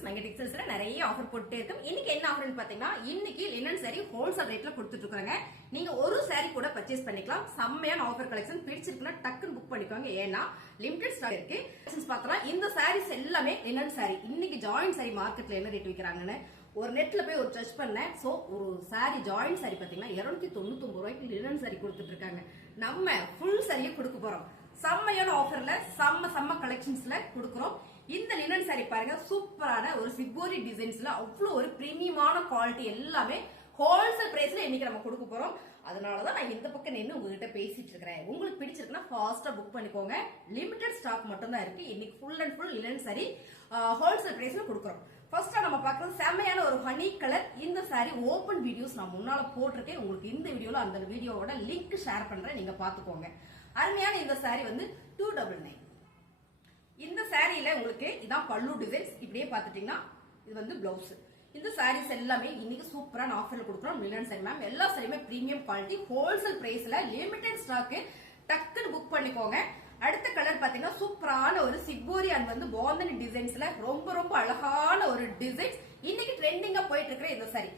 Textiles மங்கை டெக்ஸ்டைல்ஸ்ல நிறைய offer போட்டுட்டே இருக்கும். இன்னைக்கு என்ன ஆஃபர்னு பாத்தீங்கன்னா, இன்னைக்கு லினன் சாரி ஹோல்சேல் ரேட்ல கொடுத்துட்டு இருக்காங்க. நீங்க ஒரு சாரி கூட பர்ச்சேஸ் பண்ணிக்கலாம். செம்மையான ஆஃபர் கலெக்ஷன் பிடிச்சிருக்குன்னா டக்குன்னு புக் பண்ணிக்கோங்க. ஏன்னா லிமிடெட் ஸ்டாக் இருக்கு. பார்த்தலாம் இந்த சாரீஸ் எல்லாமே லினன் சாரி. இன்னைக்கு ஜாயிண்ட் சாரி மார்க்கெட்ல என்ன ரேட் விற்கிறாங்கன்னு ஒரு நெட்ல போய் ஒரு சர்ச் பண்ணேன். சோ ஒரு சாரி ஜாயிண்ட் சாரி பாத்தீங்கன்னா 299 ரூபாய்க்கு லினன் சாரி கொடுத்துட்டு இருக்காங்க. நம்ம ஃபுல் சாரியை கொடுக்க போறோம். செம்மையான ஆஃபர்ல செம்ம கலெக்ஷன்ஸ்ல கொடுக்குறோம். இந்த லினன் சாரி பாருங்க, சூப்பரான ஒரு சிகோரி டிசைன்ஸ்ல அவ்வளவு ஒரு பிரீமியமான குவாலிட்டி எல்லாமே ஹோல்சேல் பிரைஸ்ல இன்னைக்கு நம்ம கொடுக்க போறோம். அதனாலதான் நான் இந்த பக்கம் நின்று உங்ககிட்ட பேசிட்டு இருக்கிறேன். உங்களுக்கு பிடிச்சிருக்குன்னா ஃபாஸ்டா புக் பண்ணிக்கோங்க. லிமிடெட் ஸ்டாக் மட்டும் தான் இருக்கு. இன்னைக்கு full and full linen sorry wholesale பிரைஸ்ல கொடுக்குறோம். ஃபர்ஸ்டா நம்ம பார்க்கறது செம்மையான ஒரு ஹனி கலர். இந்த சாரி ஓபன் வீடியோஸ் நான் முன்னால போட்டிருக்கேன். உங்களுக்கு இந்த வீடியோல அந்த வீடியோவோட லிங்க் ஷேர் பண்றேன், நீங்க பாத்துக்கோங்க. அருமையான இந்த சாரி வந்து 299. இந்த சாரியில உங்களுக்கு இதான் பல்லு டிசைன்ஸ். இப்படியே பாத்துட்டீங்கன்னா இது வந்து பிளவுஸ். இந்த சாரீஸ் எல்லாமே இன்னைக்கு சூப்பரான ஆஃபர்ல கொடுக்குறோம். லினன் சாரி மேம், எல்லா சாரியுமே பிரீமியம் குவாலிட்டி ஹோல்சேல் பிரைஸ்ல லிமிடெட் ஸ்டாக். டக்குன்னு புக் பண்ணிக்கோங்க. அடுத்த கலர் பாத்தீங்கன்னா சூப்பரான ஒரு சிகோரி அண்ட் வந்து பாந்தனி டிசைன்ஸ்ல ரொம்ப அழகான ஒரு டிசைன்ஸ். இன்னைக்கு ட்ரெண்டிங்கா போயிட்டு இருக்கிற இந்த சாரி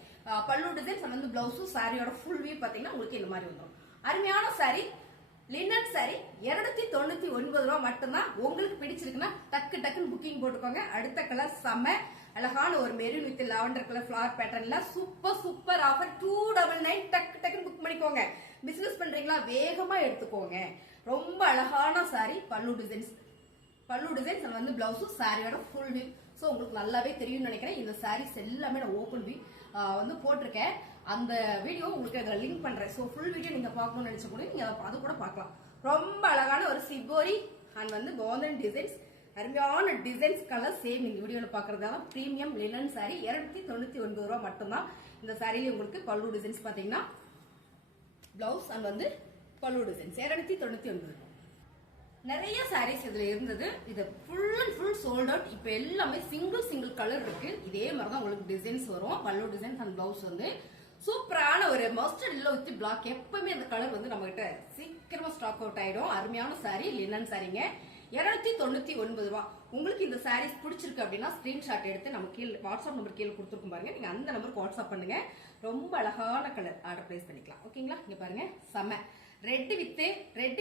பல்லு டிசைன்ஸ் வந்து பிளவுஸும் சாரியோட ஃபுல் வியூ பாத்தீங்கன்னா உங்களுக்கு இந்த மாதிரி வந்துடும். அருமையான சாரி லினன் சாரி 299 ரூபாய் மட்டும்தான். உங்களுக்கு பிடிச்சிருக்குன்னா டக்குன்னு புக்கிங் போட்டுக்கோங்க. அடுத்த கலர் செம்ம அழகான ஒரு maroon with lavender colour flower பேட்டர்ன்ல சூப்பர் ஆஃபர் 299. டக்குன்னு புக் பண்ணிக்கோங்க. பிசினஸ் பண்றீங்களா வேகமா எடுத்துக்கோங்க. ரொம்ப அழகான சாரி பல்லு டிசைன்ஸ் வந்து பிளவுஸும் சாரியோட ஃபுல் வியூ. சோ உங்களுக்கு நல்லாவே தெரியும்னு நினைக்கிறேன். இந்த சாரீஸ் எல்லாமே நான் ஓபன் வியூ வந்து போட்டிருக்கேன். அந்த வீடியோ உங்களுக்கு அதுல லிங்க் பண்றேன். சோ ஃபுல் வீடியோ நீங்க பார்க்கணும்னு நினைச்ச கூட நீங்க அது கூட பார்க்கலாம். ரொம்ப அழகான ஒரு சிகோரி அண்ட் வந்து பாந்தன் டிசைன்ஸ், அருமையான டிசைன்ஸ் கலர் சேம் நீங்க வீடியோல பாக்குறதால பிரீமியம் லினன் சாரி 299 ரூபாய் மட்டும்தான். இந்த சாரியில உங்களுக்கு பல்லு டிசைன்ஸ் பாத்தீங்கன்னா பிளவுஸ் அண்ட் வந்து பல்லு டிசைன்ஸ் 299. நிறைய சாரீஸ் இதுல இருந்தது. இது full and full sold out. இப்ப எல்லாமே சிங்கிள் கலர் இருக்கு. இதே மாதிரிதான் உங்களுக்கு டிசைன்ஸ் வரும். பல்லு டிசைன்ஸ் அண்ட் பிளவுஸ் வந்து சூப்பரான ஒரு மஸ்டர்ட் எல்லோ வித் பிளாக். எப்பவுமே அந்த கலர் வந்து நம்ம கிட்ட சீக்கிரமா ஸ்டாக் அவுட் ஆயிடும். அருமையான சாரி லினன் சாரிங்க 299 ரூபாய். உங்களுக்கு இந்த சாரீஸ் பிடிச்சிருக்கு அப்படின்னா ஸ்கிரீன்ஷாட் எடுத்து நம்ம கீழே வாட்ஸ்அப் நம்பர் கீழே கொடுத்துருக்கும் பாருங்க. நீங்க அந்த நம்பருக்கு வாட்ஸ்அப் பண்ணுங்க. ரொம்ப அழகான கலர் ஆர்டர் பிளேஸ் பண்ணிக்கலாம். ஓகேங்களா? இங்க பாருங்க செம red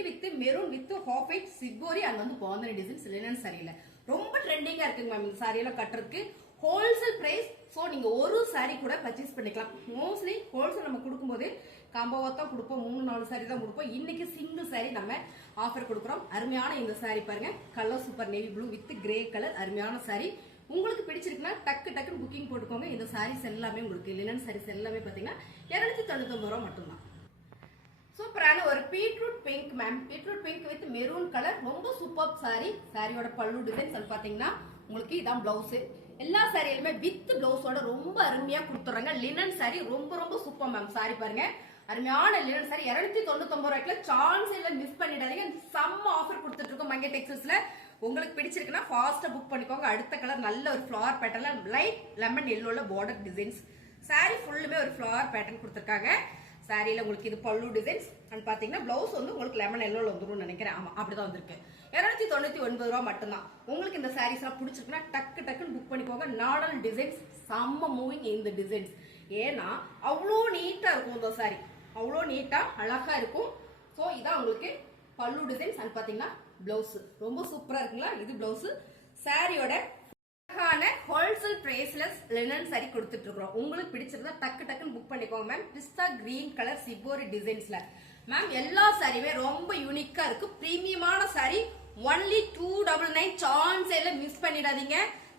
with maroon with half white சிகோரி அண்ட் வந்து பாந்தனி டிசைன்ஸ் லினன் சாரியில ரொம்ப ட்ரெண்டிங்கா இருக்குங்க மேம். இந்த சாரியெல்லாம் கட்டுறதுக்கு ஹோல்சேல் பிரைஸ். சோ நீங்க ஒரு சாரி கூட பர்ச்சேஸ் பண்ணிக்கலாம். மோஸ்ட்லி ஹோல்சேல் நம்ம கொடுக்கும்போது காம்போவா தான் கொடுப்போம். 3-4 சாரி தான் கொடுப்போம். இன்னைக்கு சிங்கிள் சாரி நம்ம ஆஃபர் கொடுக்குறோம். அருமையான இந்த சாரி பாருங்க, colour super navy blue with grey colour. அருமையான சாரி. உங்களுக்கு பிடிச்சிருக்குன்னா டக்குன்னு புக்கிங் போட்டுக்கோங்க. இந்த சாரீஸ் எல்லாமே உங்களுக்கு லினன் சாரீஸ் எல்லாமே பாத்தீங்கன்னா 299 ரூபாய் மட்டும்தான். சூப்பரான ஒரு beetroot pink ma'am, beetroot pink with maroon colour. ரொம்ப சூப்பர் சாரி. சாரியோட பல்லு டிசைன்ஸ் பாத்தீங்கன்னா உங்களுக்கு இதான் பிளவுஸ். எல்லா சாரியிலுமே வித் பிளவுஸோட ரொம்ப அருமையா கொடுத்துறாங்க. லினன் சாரி ரொம்ப சூப்பர் மேம். சாரி பாருங்க, அருமையான லினன் சாரி 299 ரூபாய்க்குல சான்ஸ் இல்ல, மிஸ் பண்ணிடாதீங்க. செம்ம ஆஃபர் கொடுத்துட்டு இருக்கோம் மங்கை டெக்ஸ்டைல்ஸ்ல. உங்களுக்கு பிடிச்சிருக்குன்னா ஃபாஸ்டா புக் பண்ணிக்கோங்க. அடுத்த கலர் நல்ல ஒரு ஃபிளவர் பேட்டர்ன்ல லைட் லெமன் எல்லோல பார்டர் டிசைன்ஸ். சாரி ஃபுல்லுமே ஒரு ஃபிளவர் பேட்டர்ன் கொடுத்துருக்காங்க. சாரியில உங்களுக்கு இது பல்லு டிசைன்ஸ் அண்ட் பாத்தீங்கன்னா பிளவுஸ் வந்து உங்களுக்கு லெமன் எல்லோல வந்துரும் நினைக்கிறேன். ஆமா அப்படிதான் வந்திருக்கு. 299 ரூபாய் மட்டும்தான். உங்களுக்கு இந்த சாரீஸ் எல்லாம் பிடிச்சிருக்குன்னா டக்குன்னு புக் பண்ணிக்கோங்க. நாடல் டிசைன்ஸ் செம்ம மூவிங் இந்த டிசைன்ஸ். ஏன்னா அவ்வளோ நீட்டா இருக்கும் இந்த சாரி, அவ்வளோ நீட்டா அழகா இருக்கும். சோ இதான் உங்களுக்கு பல்லு டிசைன்ஸ் அண்ட் பாத்தீங்கன்னா பிளவுஸ் ரொம்ப சூப்பரா இருக்குங்களா? இது பிளவுஸ். சாரியோட ஹோல்சேல் பிரைஸ்ல லினன் சாரி கொடுத்துட்டு இருக்கோம். உங்களுக்கு பிடிச்சிருந்தா டக்குன்னு புக் பண்ணிக்கோங்க மேம். பிஸ்தா கிரீன் கலர் சிகோரி டிசைன்ஸ்ல மேம் எல்லா சாரியுமே ரொம்ப யூனிக்கா இருக்கு. பிரீமியமான சாரி ஒன்லி 299. சான்ஸ் இல்ல, மிஸ் பண்ணிடாதீங்க.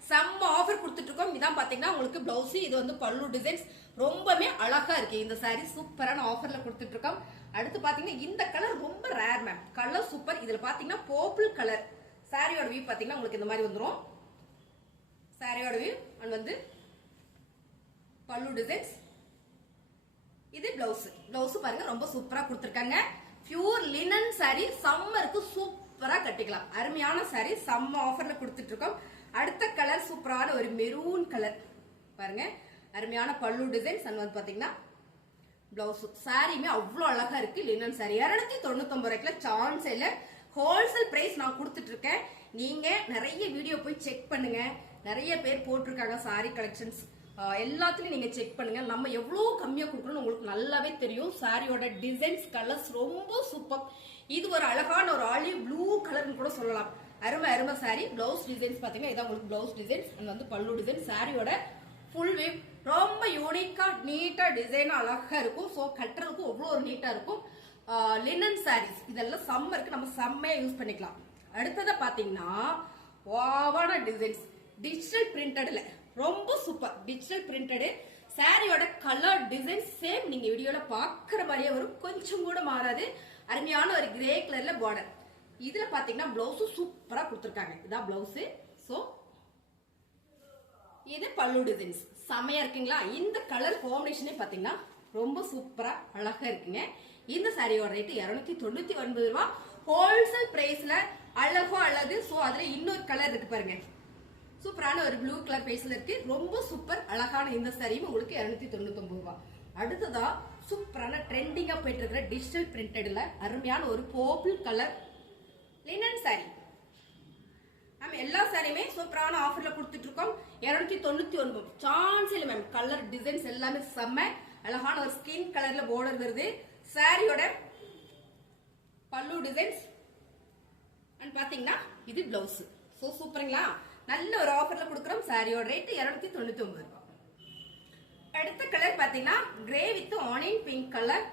செம்ம ஆஃபர் கொடுத்துட்டு இருக்கோம். இதான் பாத்தீங்கன்னா உங்களுக்கு பிளவுஸ். இது வந்து பல்லு டிசைன்ஸ் ரொம்பவே அழகா இருக்கு. இந்த சாரி சூப்பரான ஆஃபர்ல கொடுத்துட்டு இருக்கோம். அடுத்து பாத்தீங்கன்னா இந்த கலர் ரொம்ப ரேர் மேம். Colour super. இதுல பாத்தீங்கன்னா பர்பிள் கலர். சாரியோட வியூ பாத்தீங்கன்னா உங்களுக்கு இந்த மாதிரி வந்துரும். சாரியோட வியூ அண்ட் வந்து பல்லு டிசைன்ஸ். இது பிளவுஸ் பாருங்க ரொம்ப சூப்பரா கொடுத்திருக்காங்க. பியூர் லினன் சாரி சம்மருக்கு சூப்பரா கட்டிக்கலாம். அருமையான சாரி செம்ம ஆஃபர்ல கொடுத்துட்டு இருக்கோம். அடுத்த கலர் சூப்பரான ஒரு மெரூன் கலர் பாருங்க, அருமையான பல்லு டிசைன்ஸ் அண்ட் வந்து பாத்தீங்கன்னா பிளவுஸ். சாரியுமே அவ்வளவு அழகா இருக்கு. லினன் சாரி 299 ரூபாய்க்குல சான்ஸ் இல்ல. ஹோல்சேல் பிரைஸ் நான் கொடுத்துட்டு இருக்கேன். நீங்க நிறைய வீடியோ போய் செக் பண்ணுங்க. நிறைய பேர் போட்டிருக்காங்க சாரி கலெக்ஷன்ஸ். எல்லாத்துலயும் நீங்க செக் பண்ணுங்க. நம்ம எவ்வளவு கம்மியா கொடுக்கணும் உங்களுக்கு நல்லாவே தெரியும். சாரியோட டிசைன்ஸ் கலர்ஸ் ரொம்ப சூப்பர். இது ஒரு அழகான ஒரு ஆலிவ் ப்ளூ கலர்னு கூட சொல்லலாம். அருமை அருமை சாரி. பிளவுஸ் டிசைன்ஸ் பாத்தீங்கன்னா இதான் உங்களுக்கு பிளவுஸ் டிசைன்ஸ். அது வந்து பல்லு டிசைன். சாரியோட ஃபுல் வேவ் ரொம்ப யூனிக்கா நீட்டா டிசைனா அழகா இருக்கும். ஸோ கட்டுறதுக்கும் அவ்வளோ ஒரு நீட்டா இருக்கும். லினன் சாரீஸ் இதெல்லாம் சம்மருக்கு நம்ம செம்மையா யூஸ் பண்ணிக்கலாம். அடுத்ததை பாத்தீங்கன்னா வாவான டிசைன்ஸ் டிஜிட்டல் பிரிண்டட்ல ரொம்ப சூப்பர். டிஜிட்டல் பிரிண்டடு சாரியோட கலர் டிசைன் சேம் நீங்க வீடியோல பாக்குற மாதிரியே வரும். கொஞ்சம் கூட மாறாது. அருமையான ஒரு கிரே கலர்ல பார்டர். இதுல பாத்தீங்கன்னா பிளவுஸ் சூப்பரா கொடுத்துருக்காங்க. இதான் பிளவுஸ். சோ இது பல்லு டிசைன்ஸ் செமையா இருக்குங்களா? இந்த கலர் காம்பினேஷனே பாத்தீங்கன்னா ரொம்ப சூப்பரா அழகா இருக்குங்க. இந்த சாரியோட ரேட் 299 ரூபாய். ஹோல்சேல் பிரைஸ்ல அழகோ அழகு. சோ அதுல இன்னொரு கலர் இருக்கு பாருங்க. சூப்பரான ஒரு ப்ளூ கலர் பேஸ்ல இருக்கு. ரொம்ப சூப்பர் அழகான இந்த சாரியும் உங்களுக்கு 299 ரூபாய். அடுத்ததா சூப்பரான ட்ரெண்டிங்கா போயிட்டு இருக்கிற டிஜிட்டல் பிரிண்டட்ல அருமையான ஒரு பர்பிள் கலர் லினன் சாரி. நம்ம எல்லா சாரியுமே சூப்பரான ஆஃபர்ல கொடுத்துட்டு இருக்கோம். 299 சான்ஸ் இல்ல மேம். கலர் டிசைன்ஸ் எல்லாமே செம்ம அழகான ஒரு ஸ்கின் கலர்ல பார்டர் வருது. சாரியோட பல்லு டிசைன்ஸ் அண்ட் பாத்தீங்கன்னா இது பிளவுஸ். சோ சூப்பருங்களா? நல்ல ஒரு ஆஃபர்ல கொடுக்குறோம். சாரியோட ரேட் 299 ரூபாய். அடுத்த கலர் பாத்தீங்கன்னா grey with onion pink colour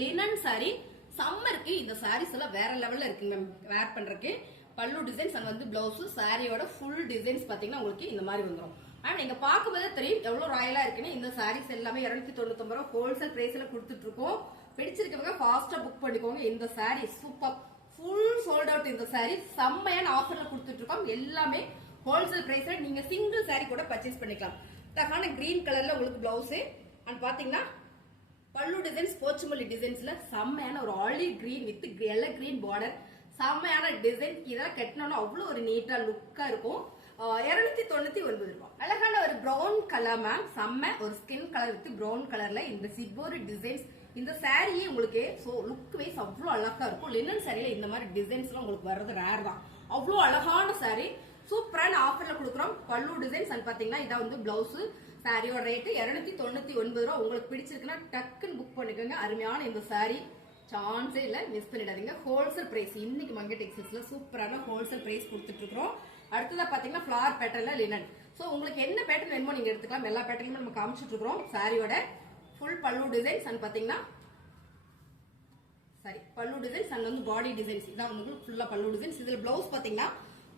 linen sorry. சம்மருக்கு இந்த சாரீஸ் எல்லாம் வேற லெவல்ல இருக்கு மேம் வேர் பண்றதுக்கு. பல்லு டிசைன்ஸ் அண்ட் வந்து பிளவுஸ் சாரியோட ஃபுல் டிசைன்ஸ் பாத்தீங்கன்னா உங்களுக்கு இந்த மாதிரி வந்துடும். ஆனா நீங்க பார்க்கும்போதே தெரியும் எவ்வளவு ராயலா இருக்குன்னு. இந்த சாரீஸ் எல்லாமே 299 ரூபாய் ஹோல்சேல் பிரைஸ்ல கொடுத்துட்டு இருக்கோம். பிடிச்சிருக்கவங்க ஃபாஸ்டா புக் பண்ணிக்கோங்க. இந்த sorry super full sold out. இந்த சாரி செம்மையான ஆஃபர்ல கொடுத்துட்டு இருக்கோம். எல்லாமே ஹோல்சேல் பிரைஸ்ல நீங்க சிங்கிள் சாரி கூட பர்ச்சேஸ் பண்ணிக்கலாம். தகான கிரீன் கலர்ல உங்களுக்கு பிளவுஸ் அண்ட் பாத்தீங்கன்னா பல்லு டிசைன்ஸ் போச்சுமல்லி டிசைன்ஸ்ல செம்மையான ஒரு olive green with yellow green border. செம்மையான டிசைன். இதெல்லாம் கட்டினோம்னா அவ்வளவு ஒரு நீட்டா லுக்கா இருக்கும். 299 ரூபாய். அழகான ஒரு பிரவுன் கலர் மேம். செம்ம ஒரு ஸ்கின் கலர் வித் பிரவுன் கலர்ல இந்த சிப்போரி டிசைன்ஸ். இந்த சாரியே உங்களுக்கு சோ லுக் வைஸ் அவ்வளவு அழகா இருக்கும். லினன் சாரியில இந்த மாதிரி டிசைன்ஸ் எல்லாம் உங்களுக்கு வர்றது ரேர் தான். அவ்வளவு அழகான சாரி சூப்பரான ஆஃபர்ல கொடுக்குறோம். பல்லு டிசைன்ஸ் அண்ட் பாத்தீங்கன்னா இதான் வந்து பிளவுஸ். சாரியோட ரேட் 299 ரூபாய். உங்களுக்கு பிடிச்சிருக்குன்னா டக்குன்னு புக் பண்ணிக்கோங்க. அருமையான இந்த சாரி சான்ஸே இல்ல. மிஸ் பண்ணிடாதீங்க. ஹோல்சேல் பிரைஸ் இன்னைக்கு மங்கை டெக்ஸ்டைல்ஸ்ல சூப்பரான ஹோல்சேல் பிரைஸ் கொடுத்துட்டு இருக்கோம். அடுத்ததா பாத்தீங்கன்னா ஃபிளவர் பேட்டர்ன்ல லினன். சோ உங்களுக்கு என்ன பேட்டர்ன் வேணுமோ நீங்க எடுத்துக்கலாம். எல்லா பேட்டர்னுமே நம்ம காமிச்சிட்டு இருக்கோம். சாரியோட ஃபுல் பல்லு டிசைன்ஸ் அண்ட் பாத்தீங்கன்னா சாரி பல்லு டிசைன்ஸ் அண்ட் வந்து பாடி டிசைன்ஸ். இதான் உங்களுக்கு ஃபுல்லா பல்லு டிசைன்ஸ். இதுல பிளவுஸ் பாத்தீங்கன்னா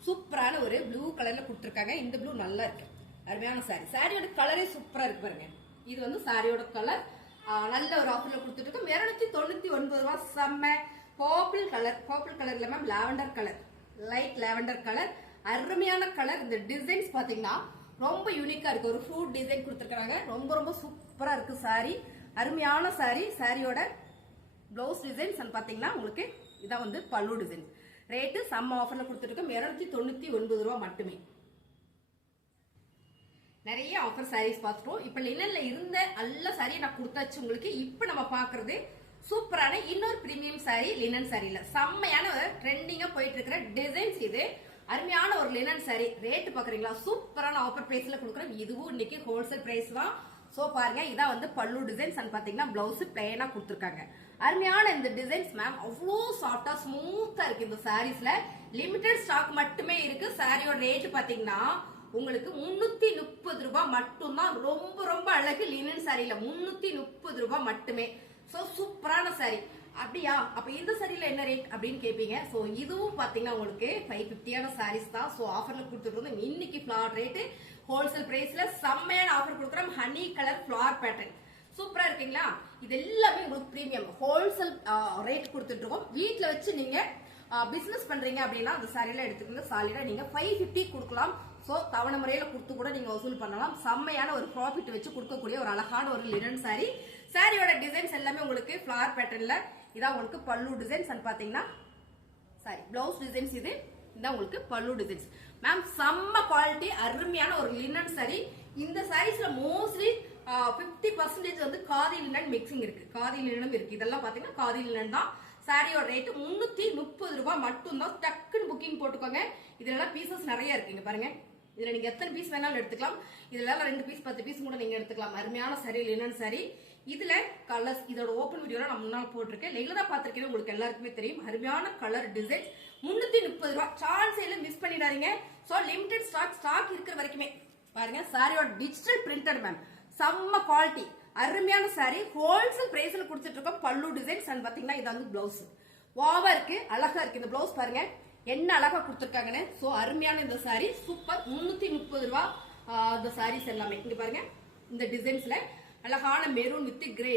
சூப்பரான ஒரு ப்ளூ கலர்ல கொடுத்துருக்காங்க. இந்த ப்ளூ நல்லா இருக்கு. அருமையான சாரி. சாரியோட கலரே சூப்பரா இருக்கு பாருங்க. இது வந்து சாரியோட கலர் நல்ல ஒரு ஆஃபர்ல கொடுத்துட்டு இருக்கோம். 299 ரூபாய். செம்ம பர்பிள் கலர். பர்பிள் கலர் இல்ல ma'am lavender colour. Light lavender colour. அருமையான கலர். இந்த டிசைன்ஸ் பாத்தீங்கன்னா ரொம்ப யூனிக்கா இருக்கு. ஒரு ஃப்ரூட் டிசைன் கொடுத்துருக்காங்க. ரொம்ப ரொம்ப சூப்பரா இருக்கு சாரி. அருமையான சாரி. சாரியோட பிளவுஸ் டிசைன்ஸ் அண்ட் பாத்தீங்கன்னா உங்களுக்கு இதான் வந்து பல்லு டிசைன். ரேட்டு செம்ம ஆஃபர்ல கொடுத்துட்டு இருக்கோம். 299 ரூபாய் மட்டுமே. நிறைய ஆஃபர் சாரீஸ் பார்த்துட்டோம். இப்ப லினன்ல இருந்த நல்ல சாரி நான் கொடுத்தாச்சு உங்களுக்கு. இப்ப நம்ம பாக்குறது சூப்பரான இன்னொரு பிரீமியம் சாரி லினன் சாரில செம்மையான ட்ரெண்டிங்கா போயிட்டு இருக்கிற டிசைன்ஸ். இது அருமையான ஒரு லினன் சாரி. ரேட் பாக்குறீங்களா? சூப்பரான ஆஃபர் பிரைஸ்ல கொடுக்குறோம். இதுவும் இன்னைக்கு ஹோல்சேல் பிரைஸ் தான். சோ பாருங்க இதான் வந்து பல்லு டிசைன்ஸ் அண்ட் பாத்தீங்கன்னா பிளவுஸ் பிளைனா கொடுத்துருக்காங்க. அருமையான இந்த டிசைன்ஸ் மேம் அவ்வளோ சாஃப்டா ஸ்மூத்தா இருக்கு. இந்த சாரீஸ்ல லிமிடெட் ஸ்டாக் மட்டுமே இருக்கு. சாரியோட ரேட் பாத்தீங்கன்னா உங்களுக்கு 330 ரூபாய் மட்டும் தான். ரொம்ப ரொம்ப அழகு லினன் சாரியில 330 ரூபாய் மட்டுமே. சோ சூப்பரான சாரி. அப்படியா? அப்ப இந்த சாரியில என்ன ரேட் அப்படின்னு கேட்பீங்க. சோ இதுவும் பாத்தீங்கன்னா உங்களுக்கு 550 சாரீஸ் தான். சோ ஆஃபர்ல கொடுத்துட்டு இன்னைக்கு ஃபிளவர் ரேட் ஹோல்சேல் பிரைஸ்ல செம்மையான ஆஃபர் கொடுக்குறோம். ஹனி கலர் ஃபிளவர் பேட்டர்ன் சூப்பரா இருக்கீங்களா? இது எல்லாமே உங்களுக்கு பிரீமியம் ஹோல்சேல் ரேட் கொடுத்துட்டு இருக்கோம். வீட்டுல வச்சு நீங்க பிசினஸ் பண்றீங்க அப்படின்னா அந்த சாரியில எடுத்துக்கோங்க. சாலிடா நீங்க 550 கொடுக்கலாம். சோ தவணை முறையில கொடுத்து கூட நீங்க வசூல் பண்ணலாம். செம்மையான ஒரு ப்ராஃபிட் வச்சு கொடுக்கக்கூடிய ஒரு அழகான ஒரு லினன் சாரி. சாரியோட டிசைன்ஸ் எல்லாமே உங்களுக்கு ஃபிளவர் பேட்டர்ன்ல. இதான் உங்களுக்கு பல்லு டிசைன்ஸ் அண்ட் பாத்தீங்கன்னா சாரி பிளவுஸ் டிசைன்ஸ். இது இதான் உங்களுக்கு பல்லு டிசைன்ஸ். மேம் செம்ம குவாலிட்டி அருமையான ஒரு லினன் சாரி. இந்த சாரீஸ்ல மோஸ்ட்லி 50% வந்து காதி லினன் மிக்சிங் இருக்கு. காதி லினனும் இருக்கு. இதெல்லாம் பாத்தீங்கன்னா காதி லினன் தான். சாரியோட ரேட் 330 ரூபாய் மட்டும் தான். டக்குன்னு புக்கிங் போட்டுக்கோங்க. இதுல பீசஸ் நிறைய இருக்குங்க பாருங்க. இதுல நீங்க எத்தனை பீஸ் வேணாலும் எடுத்துக்கலாம். இதுல 2 பீஸ் 10 பீஸ் கூட நீங்க எடுத்துக்கலாம். அருமையான சாரி, லினன் சாரி. இதுல கலர்ஸ் இதோட ஓபன் வீடியோல நான் முன்னாள் போட்டிருக்கேன். ரெகுலரா பாத்திருக்கேன், உங்களுக்கு எல்லாருக்குமே தெரியும். அருமையான கலர் டிசைன் 330 ரூபாய். சான்ஸ் இல்ல, மிஸ் பண்ணிடாதீங்க. சோ லிமிடெட் ஸ்டாக் இருக்கிற வரைக்குமே பாருங்க. சாரியோட டிஜிட்டல் பிரிண்டட் மேம், செம்ம குவாலிட்டி, அருமையான சாரி. ஹோல்சேல் பிரைஸ்ல கொடுத்துட்டு இருக்கோம். பல்லு டிசைன்ஸ் அண்ட் பாத்தீங்கன்னா இது வந்து பிளவுஸ் வாவா இருக்கு, அழகா இருக்கு. இந்த பிளவுஸ் பாருங்க என்ன அழகா கொடுத்துருக்காங்கன்னு. சோ அருமையான இந்த சாரி சூப்பர். 330 ரூபாய். இந்த சாரீஸ் எல்லாமே இங்க பாருங்க. இந்த டிசைன்ஸ்ல அழகான maroon with grey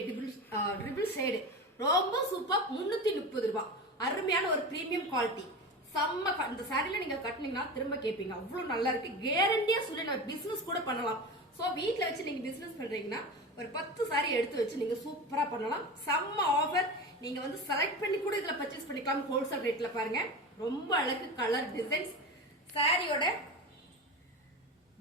triple shade, ரொம்ப சூப்பர். 330 ரூபாய். அருமையான ஒரு பிரீமியம் குவாலிட்டி, செம்ம. இந்த சாரில நீங்க கட்டினீங்கன்னா திரும்ப கேட்பீங்க, அவ்வளவு நல்லா இருக்கு. கேரண்டியா சொல்லி நம்ம பிசினஸ் கூட பண்ணலாம். சோ வீட்ல வச்சு நீங்க பிசினஸ் பண்றீங்கன்னா ஒரு 10 சாரி எடுத்து வச்சு நீங்க சூப்பரா பண்ணலாம். செம்ம ஆஃபர். நீங்க வந்து செலக்ட் பண்ணி கூட இதுல பர்ச்சேஸ் பண்ணிக்கலாம். ஹோல்சேல் ரேட்ல பாருங்க. ரொம்ப அழகு கலர் டிசைன்ஸ். சாரியோட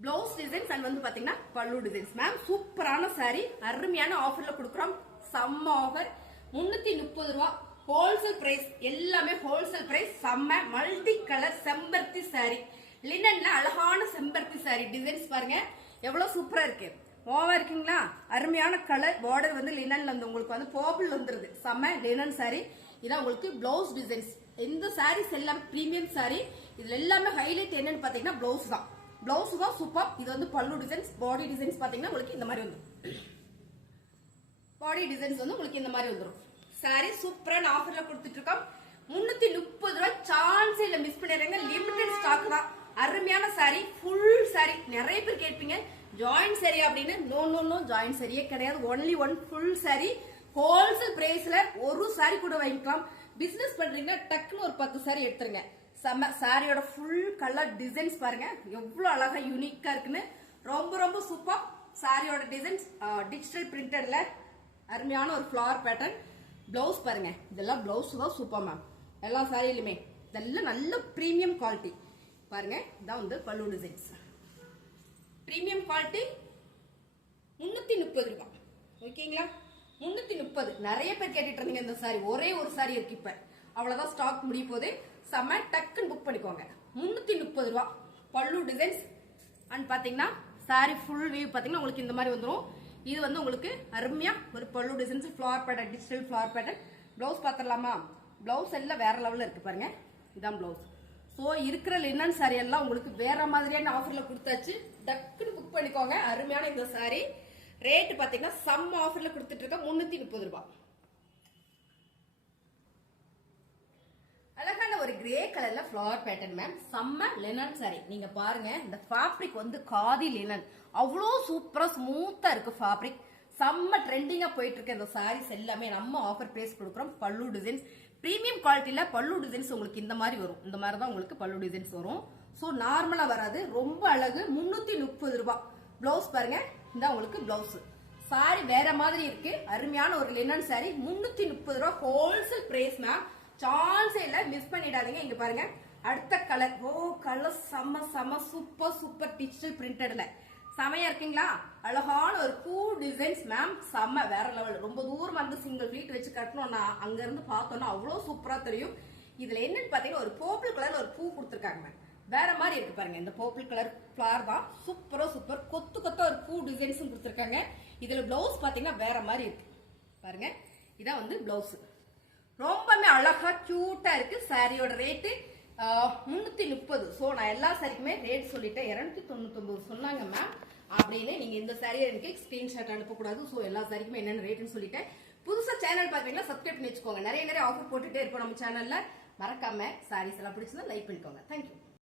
பிளவுஸ் டிசைன்ஸ் அண்ட் வந்து பாத்தீங்கன்னா பல்லு டிசைன்ஸ் மேம். சூப்பரான சாரி, அருமையான ஆஃபர்ல கொடுக்குறோம். செம்ம ஆஃபர். 330 ரூபாய் ஹோல்சேல் பிரைஸ். எல்லாமே ஹோல்சேல் பிரைஸ். செம்ம மல்டி கலர் செம்பருத்தி சாரி, லினன்ல அழகான செம்பருத்தி சாரி டிசைன்ஸ் பாருங்க எவ்வளவு சூப்பரா இருக்கு. ஓவா இருக்குங்களா? அருமையான கலர். பார்டர் வந்து லினன்ல வந்து உங்களுக்கு வந்து பர்பிள் வந்துருது. செம்ம லினன் சாரி. இதான் உங்களுக்கு பிளவுஸ் டிசைன்ஸ். இந்த சாரீஸ் எல்லாம் பிரீமியம் சாரி. இதுல எல்லாமே ஹைலைட் என்னன்னு பாத்தீங்கன்னா பிளவுஸ் தான். பிளவுஸ் தான் சூப்பர். இது வந்து பல்லு டிசைன்ஸ். பாடி டிசைன்ஸ் பாத்தீங்கன்னா உங்களுக்கு இந்த மாதிரி வந்துடும். பாடி டிசைன்ஸ் வந்து உங்களுக்கு இந்த மாதிரி வந்துடும். சாரி சூப்பரான ஆஃபர்ல கொடுத்துட்டு இருக்கோம். 330 ரூபாய். சான்ஸ் இல்ல, மிஸ் பண்ணிடுறீங்க. லிமிடெட் ஸ்டாக் தான். அருமையான சாரி, ஃபுல் சாரி. நிறைய பேர் கேட்பீங்க ஜாயிண்ட் சாரி அப்படின்னு. நோ நோ நோ, ஜாயிண்ட் சாரியே கிடையாது. Only one full sorry. Wholesale பிரைஸ்ல ஒரு சாரி கூட வாங்கிக்கலாம். பிசினஸ் பண்றீங்கன்னா டக்குன்னு ஒரு 10 சாரி எடுத்துருங்க. செம்ம. சாரியோட ஃபுல் கலர் டிசைன்ஸ் பாருங்க எவ்வளவு அழகா யூனிக்கா இருக்குன்னு. ரொம்ப ரொம்ப சூப்பர். சாரியோட டிசைன்ஸ் டிஜிட்டல் பிரிண்டட்ல அருமையான ஒரு ஃபிளவர் பேட்டர்ன். பிளவுஸ் பாருங்க, இதெல்லாம் பிளவுஸ் தான் சூப்பர் மேம். எல்லா சாரியிலுமே இதெல்லாம் நல்ல பிரீமியம் குவாலிட்டி பாருங்க. இதான் வந்து பல்லு டிசைன்ஸ். பிரீமியம் குவாலிட்டி 330 ரூபாய். ஓகேங்களா? 330. நிறைய பேர் கேட்டுட்டு இருந்தீங்க இந்த சாரி. ஒரே ஒரு சாரி இருக்கு இப்ப, அவ்வளவுதான் ஸ்டாக் முடிய போகுது. செம்ம, டக்குன்னு புக் பண்ணிக்கோங்க. 330 ரூபாய் பல்லு டிசைன்ஸ். அண்ட் பாத்தீங்கன்னா சாரி ஃபுல் வியூ பாத்தீங்கன்னா உங்களுக்கு இந்த மாதிரி வந்துடும். இது வந்து உங்களுக்கு அருமையா ஒரு pallu designs, flower pattern, digital flower pattern. Blouse பாத்திரலாமா? பிளவுஸ் எல்லாம் வேற லெவல்ல இருக்கு பாருங்க. இதான் பிளவுஸ். சோ இருக்கிற லினன் சாரி எல்லாம் உங்களுக்கு வேற மாதிரியான ஆஃபர்ல கொடுத்தாச்சு. டக்குன்னு புக் பண்ணிக்கோங்க. அருமையான இந்த சாரி. ரேட் பாத்தீங்கன்னா சம் ஆஃபர்ல கொடுத்துட்டு இருக்க 330 ரூபாய். அழகான ஒரு கிரே கலர்ல ஃபிளவர் பேட்டர்ன் மேம். செம்ம லினன் சாரி. நீங்க பாருங்க, இந்த ஃபேப்ரிக் வந்து காதி லினன். அவ்வளோ சூப்பரா ஸ்மூத்தா இருக்கு ஃபேப்ரிக். செம்ம ட்ரெண்டிங்கா போயிட்டு இருக்க இந்த சாரீஸ் எல்லாமே நம்ம ஆஃபர் பிரைஸ் கொடுக்குறோம். பல்லு டிசைன்ஸ் பிரீமியம் குவாலிட்டியில பல்லு டிசைன்ஸ் உங்களுக்கு இந்த மாதிரி வரும். இந்த மாதிரி தான் உங்களுக்கு பல்லு டிசைன்ஸ் வரும். ஸோ நார்மலா வராது. ரொம்ப அழகு. 330 ரூபாய். பிளவுஸ் பாருங்க, இந்த உங்களுக்கு பிளவுஸ். சாரி வேற மாதிரி இருக்கு. அருமையான ஒரு லினன் சாரி. 330 ரூபாய் ஹோல்சேல் பிரைஸ் மேம். சான்ஸே இல்ல, மிஸ் பண்ணிடாதீங்க. இங்க பாருங்க அடுத்த கலர். ஓ கலர் செம்ம செம்ம சூப்பர் சூப்பர். டிஜிட்டல் பிரிண்டட்ல செமையா இருக்குங்களா? அழகான ஒரு பூ டிசைன்ஸ் மேம். செம்ம வேற லெவல். ரொம்ப தூரம் வந்து சிங்கிள் ஃபீட் வச்சு கட்டணும்னா அங்க இருந்து பார்த்தோம்னா அவ்வளவு சூப்பரா தெரியும். இதுல என்னன்னு பாத்தீங்கன்னா ஒரு பர்பிள் கலர்ல ஒரு பூ கொடுத்துருக்காங்க மேம். வேற மாதிரி இருக்கு பாருங்க. இந்த பர்பிள் கலர் ஃபிளவர் தான் சூப்பரா சூப்பர். கொத்து கொத்த ஒரு பூ டிசைன்ஸும் கொடுத்துருக்காங்க. இதுல பிளவுஸ் பாத்தீங்கன்னா வேற மாதிரி இருக்கு பாருங்க. இதான் வந்து பிளவுஸ். ரொம்பவே அழகா கியூட்டா இருக்கு. சாரியோட ரேட்டு 330. சோ நான் எல்லா சாரிக்குமே ரேட் சொல்லிட்டேன். 299 சொன்னாங்க மேம் அப்படின்னு. நீங்க இந்த சாரியை எனக்கு ஸ்கிரீன்ஷாட் அனுப்பக்கூடாது. சோ எல்லா சாரிக்குமே என்னென்ன ரேட்னு சொல்லிட்டேன். புதுசா சேனல் பாத்தீங்கன்னா சப்ஸ்கிரைப் பண்ணி வச்சுக்கோங்க. நிறைய ஆஃபர் போட்டுட்டே இருப்போம் நம்ம சேனல்ல. மறக்காம சாரீஸ் எல்லாம் பிடிச்சதா லைக் பண்ணிக்கோங்க. தேங்க்யூ.